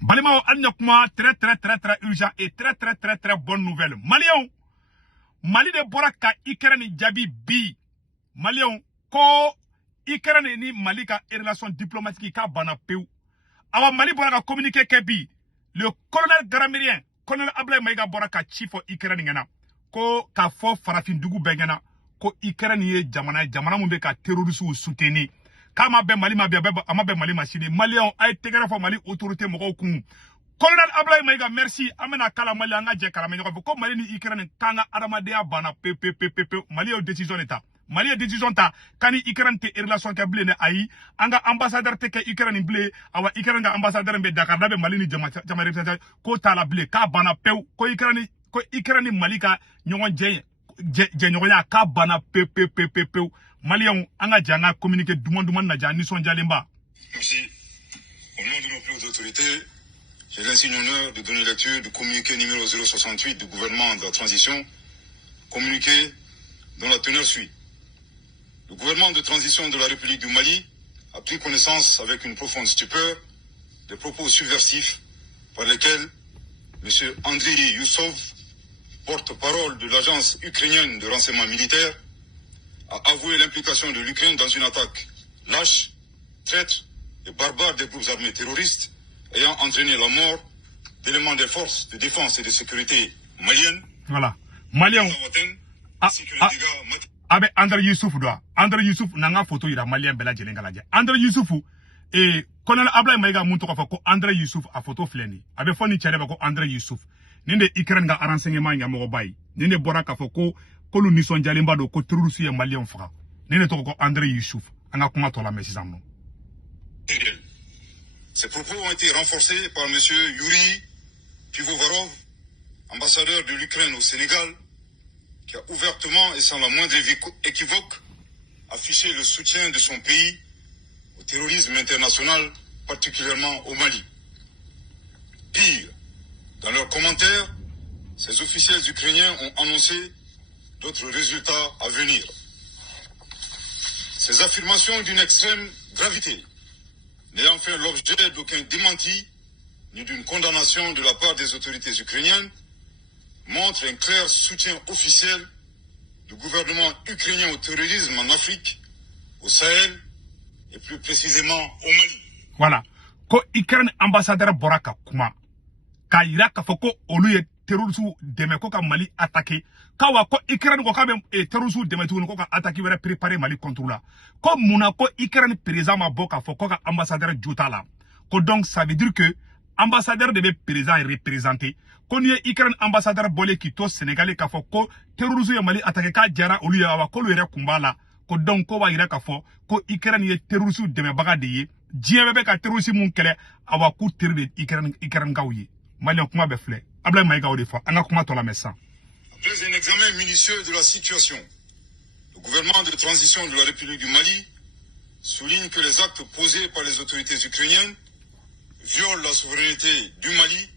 Balima Anyakuma, très urgent et très bonne nouvelle. Mali de Boraka Ikerani Djabi Bi. Malion, ko Ikerani ni Mali ka relation diplomatique ka bana peu. Awa Mali Boraka communiqué kebi. Le colonel Garamérien, colonel Ablaye Maïga Boraka chief of Ikerani ngana. Ko ka fo farafin dugu bengana. Ko Ikerani ye jamana mumbe ka terrorisme soutenu. Kama be Mali ma be ama be Mali machine. Malion ay tegara fo Mali autorité moko kun. Colonel Ablaye Maïga, merci. Amena kala Mali anga je kala menyo ko Mali ni Ikerani kanga aramadea bana pe Mali o décision état. Mali a décision ta kani Ikerani te relation ka blé ne ayi anga ambassadeur te ke Ikerani blé awa Ikerani ga ambassadeur be Dakar dabe Mali ni jama ko ta la blé ka bana pe ko Ikerani Mali ka nyon je nyoya ka bana pe Malion anga janga communiquer duman na ja ni son jalimba. Merci. Au nom de nos plus hautes autorités, j'ai l'insigne honneur de donner lecture du communiqué numéro 068 du gouvernement de la transition, communiqué dont la teneur suit. Le gouvernement de transition de la République du Mali a pris connaissance avec une profonde stupeur des propos subversifs par lesquels M. Andriy Youssov, porte-parole de l'agence ukrainienne de renseignement militaire, a avoué l'implication de l'Ukraine dans une attaque lâche, traître et barbare des groupes armés terroristes ayant entraîné la mort d'éléments des forces de défense et de sécurité maliennes. Voilà. Malien. Abe André Youssouf doa. André Youssouf nanga photo ira Malien bela jelengalaje. André Youssouf et colonel Ablaye Maïga muntu ko ko André Youssouf a photo fleni. Abe foni chere ko André Youssouf. Ninde Ukraine ga renseignement nya mo bay. Ninde boraka foko kolu ni son jalimba do ko terroriste ya Malien fra. Ninde to ko André Youssouf. Anga kuma to la mesi zamno. Ces propos ont été renforcés par M. Yuri Pivovarov, ambassadeur de l'Ukraine au Sénégal, qui a ouvertement et sans la moindre équivoque affiché le soutien de son pays au terrorisme international, particulièrement au Mali. Pire, dans leurs commentaires, ces officiels ukrainiens ont annoncé d'autres résultats à venir. Ces affirmations d'une extrême gravité, n'ayant fait l'objet d'aucun démenti ni d'une condamnation de la part des autorités ukrainiennes, montrent un clair soutien officiel du gouvernement ukrainien au terrorisme en Afrique, au Sahel et plus précisément au Mali. Voilà. Ko Ukraine ambassadeur Boraka Kuma. Ka Iraka foko oluye terrorisme deme ko ka Mali attaqué. Kawa ko Ukraine ko kabe terrorisme deme tu ko ka attaqué wera préparer Mali contre là. Ko muna ko Ukraine président ma boka foko ka ambassadeur Jotala. Ko donc ça veut dire que ambassadeur devait présent et représenter. Qu'on y ait Ukraine ambassadeur bolé qui to Sénégalais ka foko terrorisme Mali attaqué ka jara oluye awa ko luere kumbala. Ko donc ko wa ira ka fo ko Ukraine ye terrorisme deme baga de Djebebe ka terrorisme mun kele awa ku terrorisme Ukraine gawye. Malien kuma befle. Ablaye Maïga odefa. Anga kuma to la messa. Après un examen minutieux de la situation, le gouvernement de transition de la République du Mali souligne que les actes posés par les autorités ukrainiennes violent la souveraineté du Mali,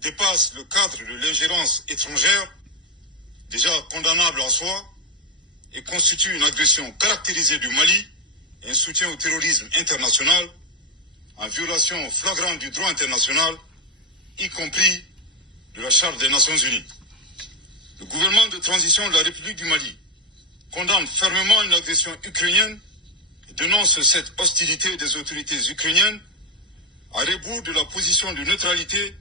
dépassent le cadre de l'ingérence étrangère, déjà condamnable en soi, et constituent une agression caractérisée du Mali et un soutien au terrorisme international, en violation flagrante du droit international, y compris de la Charte des Nations Unies. Le gouvernement de transition de la République du Mali condamne fermement une agression ukrainienne et dénonce cette hostilité des autorités ukrainiennes à rebours de la position de neutralité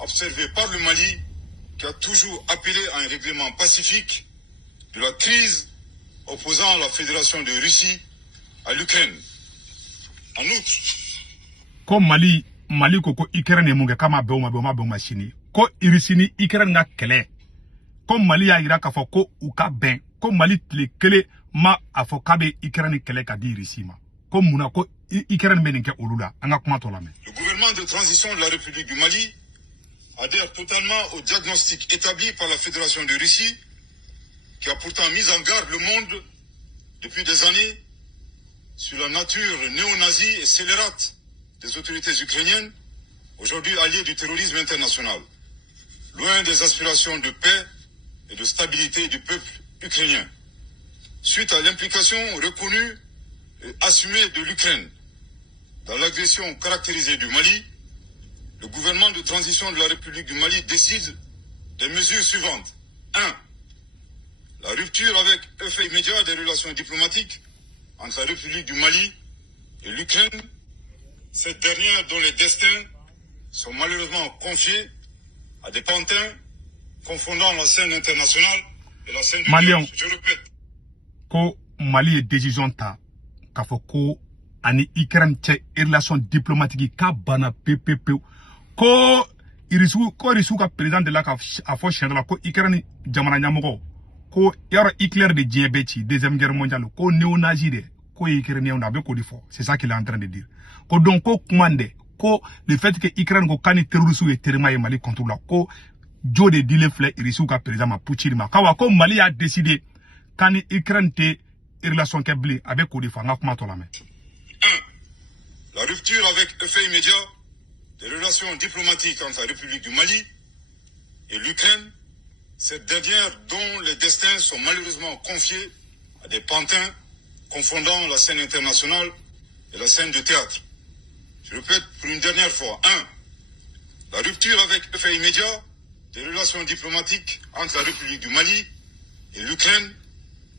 observée par le Mali, qui a toujours appelé à un règlement pacifique de la crise opposant la Fédération de Russie à l'Ukraine. En outre, comme Mali koko Ukraine munge kama beuma chini ko irisini Ukraine nga kele comme Mali ya ira ka foko uka ben comme Mali kele ma afokabe Ukraine kele ka di irisima comme muna ko Ukraine benenke olula anga kuma to la me. Le gouvernement de transition de la République du Mali adhère totalement au diagnostic établi par la Fédération de Russie, qui a pourtant mis en garde le monde depuis des années sur la nature néo-nazie et scélérate des autorités ukrainiennes, aujourd'hui alliées du terrorisme international, loin des aspirations de paix et de stabilité du peuple ukrainien. Suite à l'implication reconnue et assumée de l'Ukraine dans l'agression caractérisée du Mali, le gouvernement de transition de la République du Mali décide des mesures suivantes. 1. La rupture avec effet immédiat des relations diplomatiques entre la République du Mali et l'Ukraine, cette dernière dont les destins sont malheureusement confiés à des pantins confondant la scène internationale et la scène du Maliens. Je répète. Ko Mali est décision ta k'a fɔ ko ani Ukraine cɛ relation diplomatique ka bana pepepew ko irisu ka président de la ka a fɔ siɲɛ dɔ la ko Ukraine jamana ɲɛmɔgɔ ko yɔrɔ Hitler de diɲɛ bɛɛ ci deuxième guerre mondiale ko néo-nazi de ko Ukrainien a bɛ k'o de fɔ c'est ça qu'il est en train de dire ko donc ko kuma de ko le fait que Ukraine ko kani terroriste ye terima ye Mali contre la ko jo de dilen filɛ irisu ka président ma Poutine ma kawa ko Mali a décidé kani Ukraine te relation kɛ bilen a bɛ k'o de fɔ an ka kuma tɔ la mɛ 1. La rupture avec effet immédiat des relations diplomatiques entre la République du Mali et l'Ukraine, cette dernière dont les destins sont malheureusement confiés à des pantins confondant la scène internationale et la scène de théâtre. Je répète pour une dernière fois. 1. La rupture avec effet immédiat des relations diplomatiques entre la République du Mali et l'Ukraine,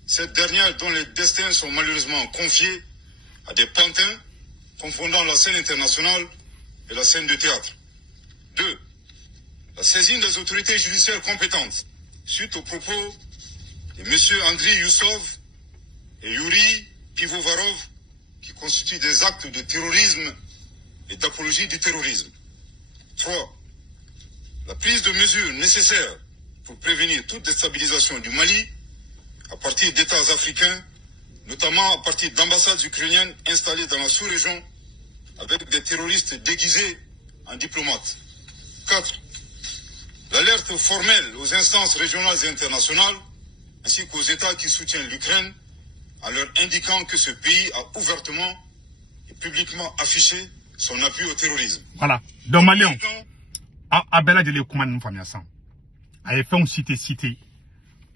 cette dernière dont les destins sont malheureusement confiés à des pantins confondant la scène internationale et la scène de théâtre. 2. La saisine des autorités judiciaires compétentes suite aux propos de M. Andriy Youssov et Yuri Pivovarov qui constituent des actes de terrorisme et d'apologie du terrorisme. 3. La prise de mesures nécessaires pour prévenir toute déstabilisation du Mali à partir d'États africains, notamment à partir d'ambassades ukrainiennes installées dans la sous-région avec des terroristes déguisés en diplomates. 4. L'alerte formelle aux instances régionales et internationales, ainsi qu'aux États qui soutiennent l'Ukraine, en leur indiquant que ce pays a ouvertement et publiquement affiché son appui au terrorisme. Voilà. Donc, Malion, a bɛɛ lajɛlen kuma ninnu faamuya sisan. A ye fɛnw cité.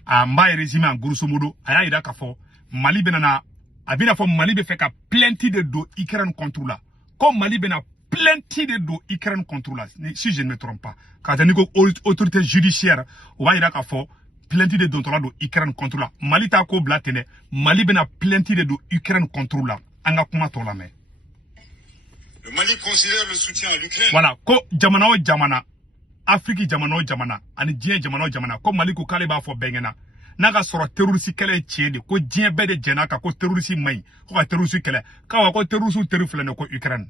A m'a résumé en grosso modo. A y'a yira k'a fɔ Mali bɛna a bɛna fɔ Mali bɛ fɛ ka plainte de don Ukraine contre la. Comme Mali bɛna plainte de don Ukraine contre la. Si je ne me trompe pas. Quand on dit autorité judiciaire, o b'a yira k'a fɔ plainte de don tɔla don Ukraine contre la. Mali t'a ko bila ten dɛ. Mali bɛna plainte de don Ukraine contre la. An ka kuma tɔ lamɛn. Le Mali considère le soutien à l'Ukraine. Voilà, ko jamana o jamana, Afrique jamana o jamana, ani diɲɛ jamana o jamana, ko Mali ko k'ale b'a fɔ bɛɛ ɲɛna. N'a ka sɔrɔ terroriste kɛlɛ ye tiɲɛ de, ko diɲɛ bɛɛ de jɛn'a kan ko terroriste man ɲi, ko ka terroriste kɛlɛ, k'awa ko terroriste teri filɛ nin ye ko Ukraine.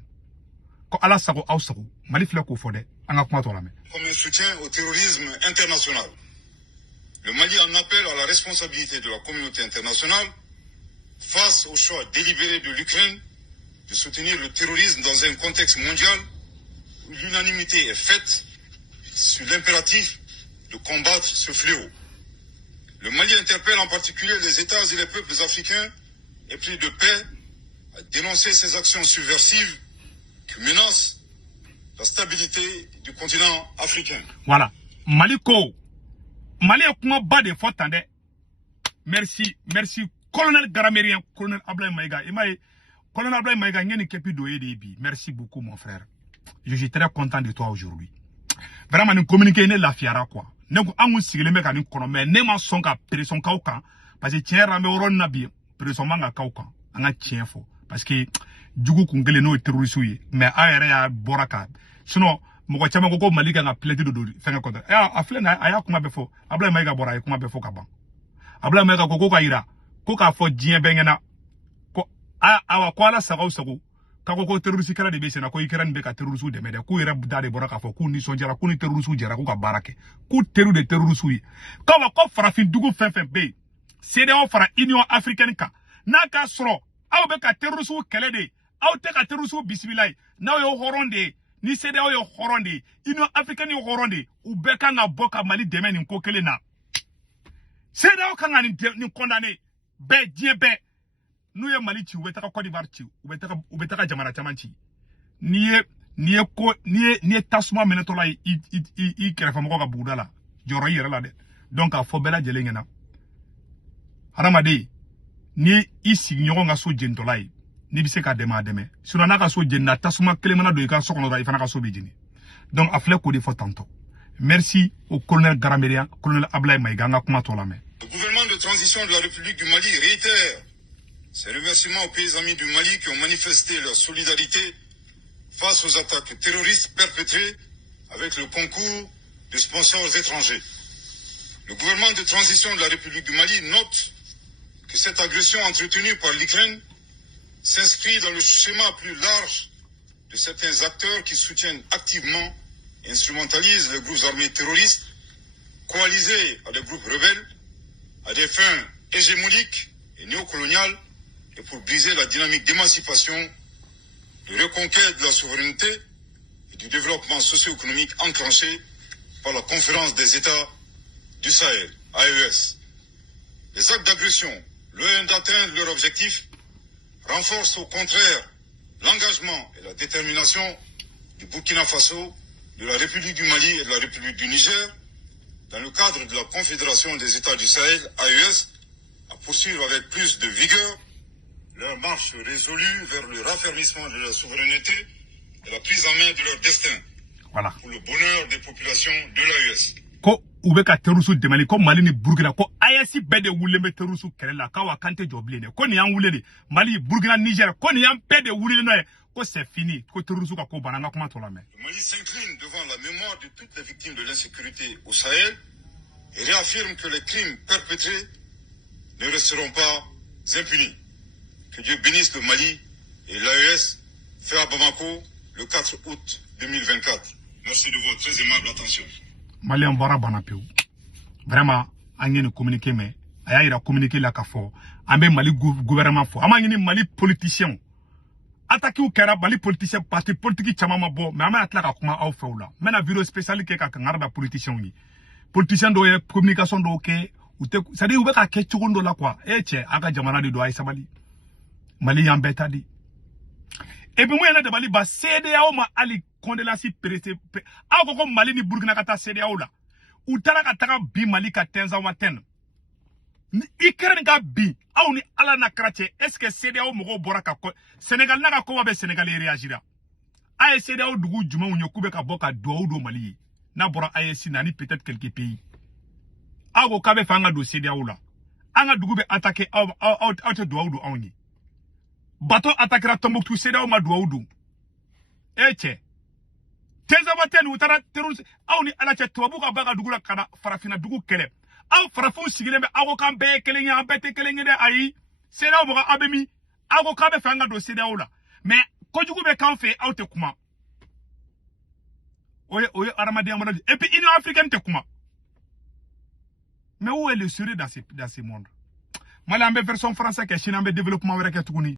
Ko Ala sago aw sago, Mali filɛ k'o fɔ dɛ, an ka kuma tɔ lamɛn. Comme un soutien au terrorisme international. Le Mali en appelle à la responsabilité de la communauté internationale face au choix délibéré de l'Ukraine de soutenir le terrorisme dans un contexte mondial où l'unanimité est faite sur l'impératif de combattre ce fléau. Le Mali interpelle en particulier les États et les peuples africains épris de paix à dénoncer ces actions subversives qui menacent la stabilité du continent africain. Voilà. Mali est kuma ba de fɔ tan dɛ. Merci. Colonel Garamérien, Colonel Ablaye Maïga. Colonel Ablaye Maïga, merci beaucoup mon frère. Je suis très content de toi aujourd'hui. Vraiment, nous communiquons la fiara quoi. Nous avons signé mais ne ma son ka pression kaukan parce que tiens ramé oron nabi pression manga kaukan. Anga tiens fo parce que jugu kungele no terroriste yi mais ayere ya boraka. Sinon moko chama ko Mali ga plainte de dori fenga ko. A flena aya kuma be fo. Ablaye Maïga bora kuma be fo ka ban. Ablaye Maïga ko ka ira ko ka fo dien bengena ko awa ko ala sago kako terroriste kala de be sena ko Ukraine be ka terroriste de mede ko yere da de bora ka fo ku ni sonjara ku ni terroriste jara ko ka barake ku teru de terroriste yi kawa ko farafin dugu fenfen be CEDEAO fara Union africaine ka na ka soro aw be ka terroriste kele de aw te ka terroriste bismillah na yo horonde ni CEDEAO yo horonde Union africaine yo horonde u be ka na boka Mali de men ko kele na CEDEAO ka ni condamné be die be nous y Mali ci ubetaka Côte d'Ivoire ci ubetaka jamana caman ci ni ye tasuma menetola i kɛrɛfɛ mɔgɔ ka buguda la jɔrɔ i yɛrɛ la dɛ donc a fɔ bɛɛ lajɛlen ɲɛna hadamaden ni i sigiɲɔgɔn ka so jenitɔla ye n'i bɛ se ka dɛmɛ a dɛmɛ sinon n'a ka so jenina tasuma kelen mana don i ka so kɔnɔ i fana ka so bɛ jeni Donc, a fait qu'on faut tantôt. Merci au colonel Garaméria, colonel Ablaye Maïganga, comment tu l'as mis. Le gouvernement de transition de la République du Mali réitère ses remerciements aux pays amis du Mali qui ont manifesté leur solidarité face aux attaques terroristes perpétrées avec le concours de sponsors étrangers. Le gouvernement de transition de la République du Mali note que cette agression entretenue par l'Ukraine s'inscrit dans le schéma plus large de certains acteurs qui soutiennent activement et instrumentalisent les groupes armés terroristes coalisés à des groupes rebelles à des fins hégémoniques et néocoloniales et pour briser la dynamique d'émancipation, de reconquête de la souveraineté et du développement socio-économique enclenché par la Conférence des États du Sahel, AES. Les actes d'agression, loin d'atteindre leur objectif, renforcent au contraire l'engagement et la détermination du Burkina Faso, de la République du Mali et de la République du Niger, dans le cadre de la Confédération des États du Sahel, AES, à poursuivre avec plus de vigueur leur marche résolue vers le raffermissement de leur souveraineté et la prise en main de leur destin. Voilà. Pour le bonheur des populations de l'AES. Ko ubeka terusu demali ko Mali ni Burkina ko ayasi bede wule me terusu kelela ka wa kante jobli ne ko ni an wule de Mali Burkina Niger ko ni an bede wule no ko c'est fini ko terusu ka ko bananga comment to la main. Le Mali s'incline devant la mémoire de toutes les victimes de l'insécurité au Sahel et réaffirme que les crimes perpétrés ne resteront pas impunis. Que Dieu bénisse le Mali et l'AES fait à Bamako le 4 août 2024. Merci de votre très aimable attention. Malien bara banapeu. Vraiment, angene communiquer mais aya ira communiquer la kafo. Ambe Mali gouvernement fo. Ama ngini Mali politicien. Attaquer ou kera Mali politicien parti politique chamama bo mais ama atla ka kuma au feula. Mena vidéo spéciale ke ka ngarda politicien ni. Politicien do communication do ke ou te ça dit ou ka ke chukundo la quoi. Eche aga jamana de do ay sabali. Mali yambeta di. Et puis moi yana de Mali ba CEDEAO ma ali kondelasi presse ako ko Mali ni Burkina kata CEDEAO la. Utara kataka bi Mali ka tenza waten. Ni Ukraine ga bi aw ni ala na krache est-ce que CEDEAO mogo bora ka ko Sénégal na ka ko ba Sénégal réagira. Ay CEDEAO dugu juma unyo kube ka boka do Mali. Na bora AES nani peut-être quelques pays. Ako ka be fanga do CEDEAO la. Anga dugu be attaquer aw do awni. Bateau attaquera Tombouctou CEDEAO ma douaoudou. Eche. Tezawaten utara terus awni alache tuabuka baga dugula kana farafina dugu kele. Aw farafu sigileme ago kambe kelenye ambete kelenye de ayi. CEDEAO moga abemi. Ago kabe fanga do CEDEAO la. Mais kojugu be kanfe aw te kuma. Oye aramadi amaradi. Et puis Union africaine te kuma. Mais où est le sérieux dans ces mondes? Malambe version française que Chine ambe développement wera ke tukuni.